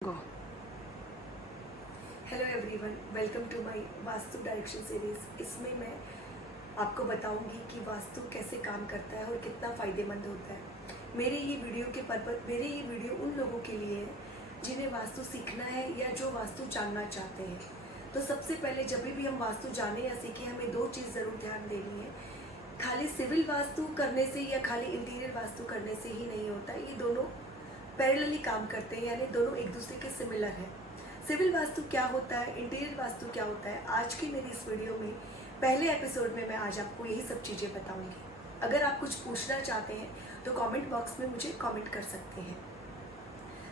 Go. Hello everyone, welcome to my vastu direction series. इसमें मैं आपको बताऊंगी कि वास्तु कैसे काम करता है और कितना फ़ायदेमंद होता है। मेरे ये वीडियो उन लोगों के लिए है जिन्हें वास्तु सीखना है या जो वास्तु जानना चाहते हैं। तो सबसे पहले जब भी हम वास्तु जाने या सीखें, हमें दो चीज़ ज़रूर ध्यान देनी है। खाली सिविल वास्तु करने से या खाली इंटीरियर वास्तु करने से ही नहीं होता, ये दोनों पैरेलली काम करते हैं, यानी दोनों एक दूसरे के सिमिलर हैं। सिविल वास्तु क्या होता है, इंटीरियर वास्तु क्या होता है, आज की मेरी इस वीडियो में पहले एपिसोड में मैं आज आपको यही सब चीज़ें बताऊंगी। अगर आप कुछ पूछना चाहते हैं तो कमेंट बॉक्स में मुझे कमेंट कर सकते हैं।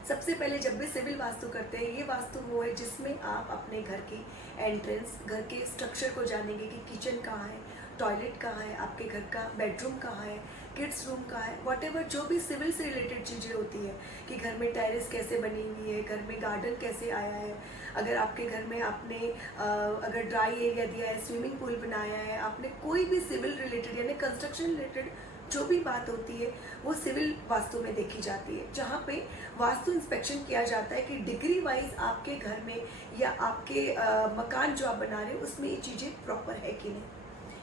सबसे पहले जब भी सिविल वास्तु करते हैं, ये वास्तु वो है जिसमें आप अपने घर की एंट्रेंस, घर के स्ट्रक्चर को जानेंगे कि किचन कहाँ है, टॉयलेट कहाँ है, आपके घर का बेडरूम कहाँ है, किड्स रूम कहाँ है, वॉटेवर जो भी सिविल से रिलेटेड चीज़ें होती है कि घर में टेरेस कैसे बनी हुई है, घर में गार्डन कैसे आया है, अगर आपके घर में आपने अगर ड्राई एरिया दिया है, स्विमिंग पूल बनाया है, आपने कोई भी सिविल रिलेटेड यानी कंस्ट्रक्शन रिलेटेड जो भी बात होती है वो सिविल वास्तु में देखी जाती है, जहाँ पे वास्तु इंस्पेक्शन किया जाता है कि डिग्री वाइज आपके घर में या आपके मकान जो आप बना रहे हो उसमें ये चीज़ें प्रॉपर है कि नहीं।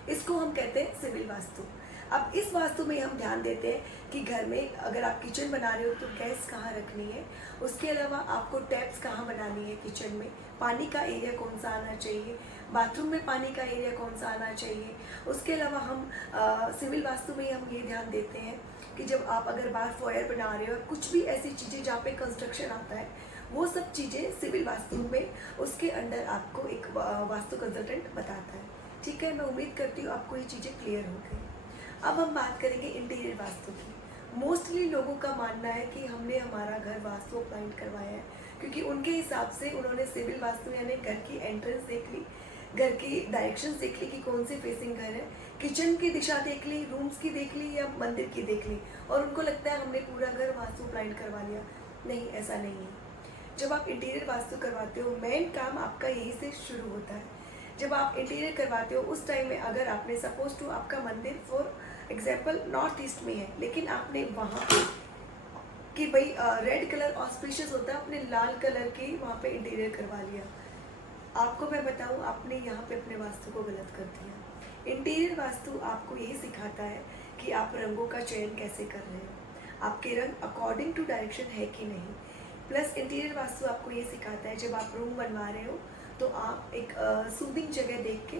इसको हम कहते हैं सिविल वास्तु। अब इस वास्तु में हम ध्यान देते हैं कि घर में अगर आप किचन बना रहे हो तो गैस कहाँ रखनी है, उसके अलावा आपको टैप्स कहाँ बनानी है, किचन में पानी का एरिया कौन सा आना चाहिए, बाथरूम में पानी का एरिया कौन सा आना चाहिए। उसके अलावा हम सिविल वास्तु में हम ये ध्यान देते हैं कि जब आप अगर बाहर फॉयर बना रहे हो, कुछ भी ऐसी चीज़ें जहाँ पे कंस्ट्रक्शन आता है, वो सब चीज़ें सिविल वास्तु में उसके अंडर आपको एक वास्तु कंसल्टेंट बताता है। ठीक है, मैं उम्मीद करती हूँ आपको ये चीज़ें क्लियर हो गई। अब हम बात करेंगे इंटीरियर वास्तु की। मोस्टली लोगों का मानना है कि हमने हमारा घर वास्तु अपॉइंट करवाया है, क्योंकि उनके हिसाब से उन्होंने सिविल वास्तु यानी घर की एंट्रेंस देख ली, घर की डायरेक्शंस देख ली कि कौन सी फेसिंग घर है, किचन की दिशा देख ली, रूम्स की देख ली या मंदिर की देख ली, और उनको लगता है हमने पूरा घर वास्तु अपॉइंट करवा लिया। नहीं, ऐसा नहीं है। जब आप इंटीरियर वास्तु करवाते हो, मेन काम आपका यही से शुरू होता है। जब आप इंटीरियर करवाते हो उस टाइम में अगर आपने सपोज टू आपका मंदिर फॉर एग्जाम्पल नॉर्थ ईस्ट में है, लेकिन आपने वहाँ पे कि भाई रेड कलर ऑस्पिशियस होता है, आपने लाल कलर की वहाँ पे इंटीरियर करवा लिया, आपको मैं बताऊँ आपने यहाँ पे अपने वास्तु को गलत कर दिया। इंटीरियर वास्तु आपको यही सिखाता है कि आप रंगों का चयन कैसे कर रहे हो, आपके रंग अकॉर्डिंग टू डायरेक्शन है कि नहीं। प्लस इंटीरियर वास्तु आपको ये सिखाता है जब आप रूम बनवा रहे हो तो आप एक सूदिंग जगह देख के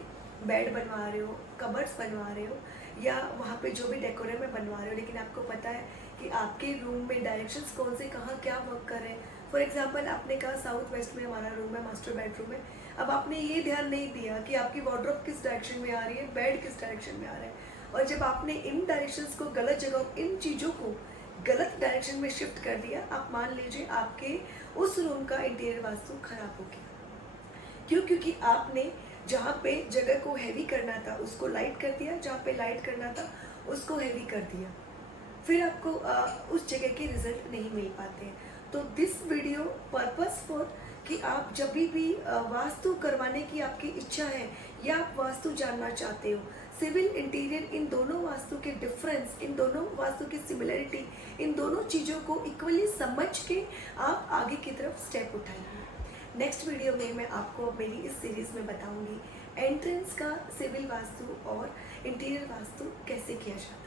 बेड बनवा रहे हो, कबर्ड्स बनवा रहे हो, या वहाँ पे जो भी डेकोरम में बनवा रहे हो, लेकिन आपको पता है कि आपके रूम में डायरेक्शंस कौन से कहाँ क्या वर्क कर रहे हैं। फॉर एग्जांपल आपने कहा साउथ वेस्ट में हमारा रूम है, मास्टर बेडरूम है। अब आपने ये ध्यान नहीं दिया कि आपकी वार्डरोब किस डायरेक्शन में आ रही है, बेड किस डायरेक्शन में आ रहा है, और जब आपने इन डायरेक्शंस को गलत जगह, इन चीज़ों को गलत डायरेक्शन में शिफ्ट कर दिया, आप मान लीजिए आपके उस रूम का इंटीरियर वास्तु खराब हो गया। क्यों? क्योंकि आपने जहाँ पे जगह को हैवी करना था उसको लाइट कर दिया, जहाँ पे लाइट करना था उसको हैवी कर दिया, फिर आपको उस जगह के रिजल्ट नहीं मिल पाते हैं। तो दिस वीडियो पर्पस फॉर कि आप जब भी वास्तु करवाने की आपकी इच्छा है या आप वास्तु जानना चाहते हो, सिविल इंटीरियर इन दोनों वास्तु के डिफरेंस, इन दोनों वास्तु की सिमिलरिटी, इन दोनों चीज़ों को इक्वली समझ के आप आगे की तरफ स्टेप उठाइए। नेक्स्ट वीडियो में मैं आपको मेरी इस सीरीज़ में बताऊंगी एंट्रेंस का सिविल वास्तु और इंटीरियर वास्तु कैसे किया जाता है।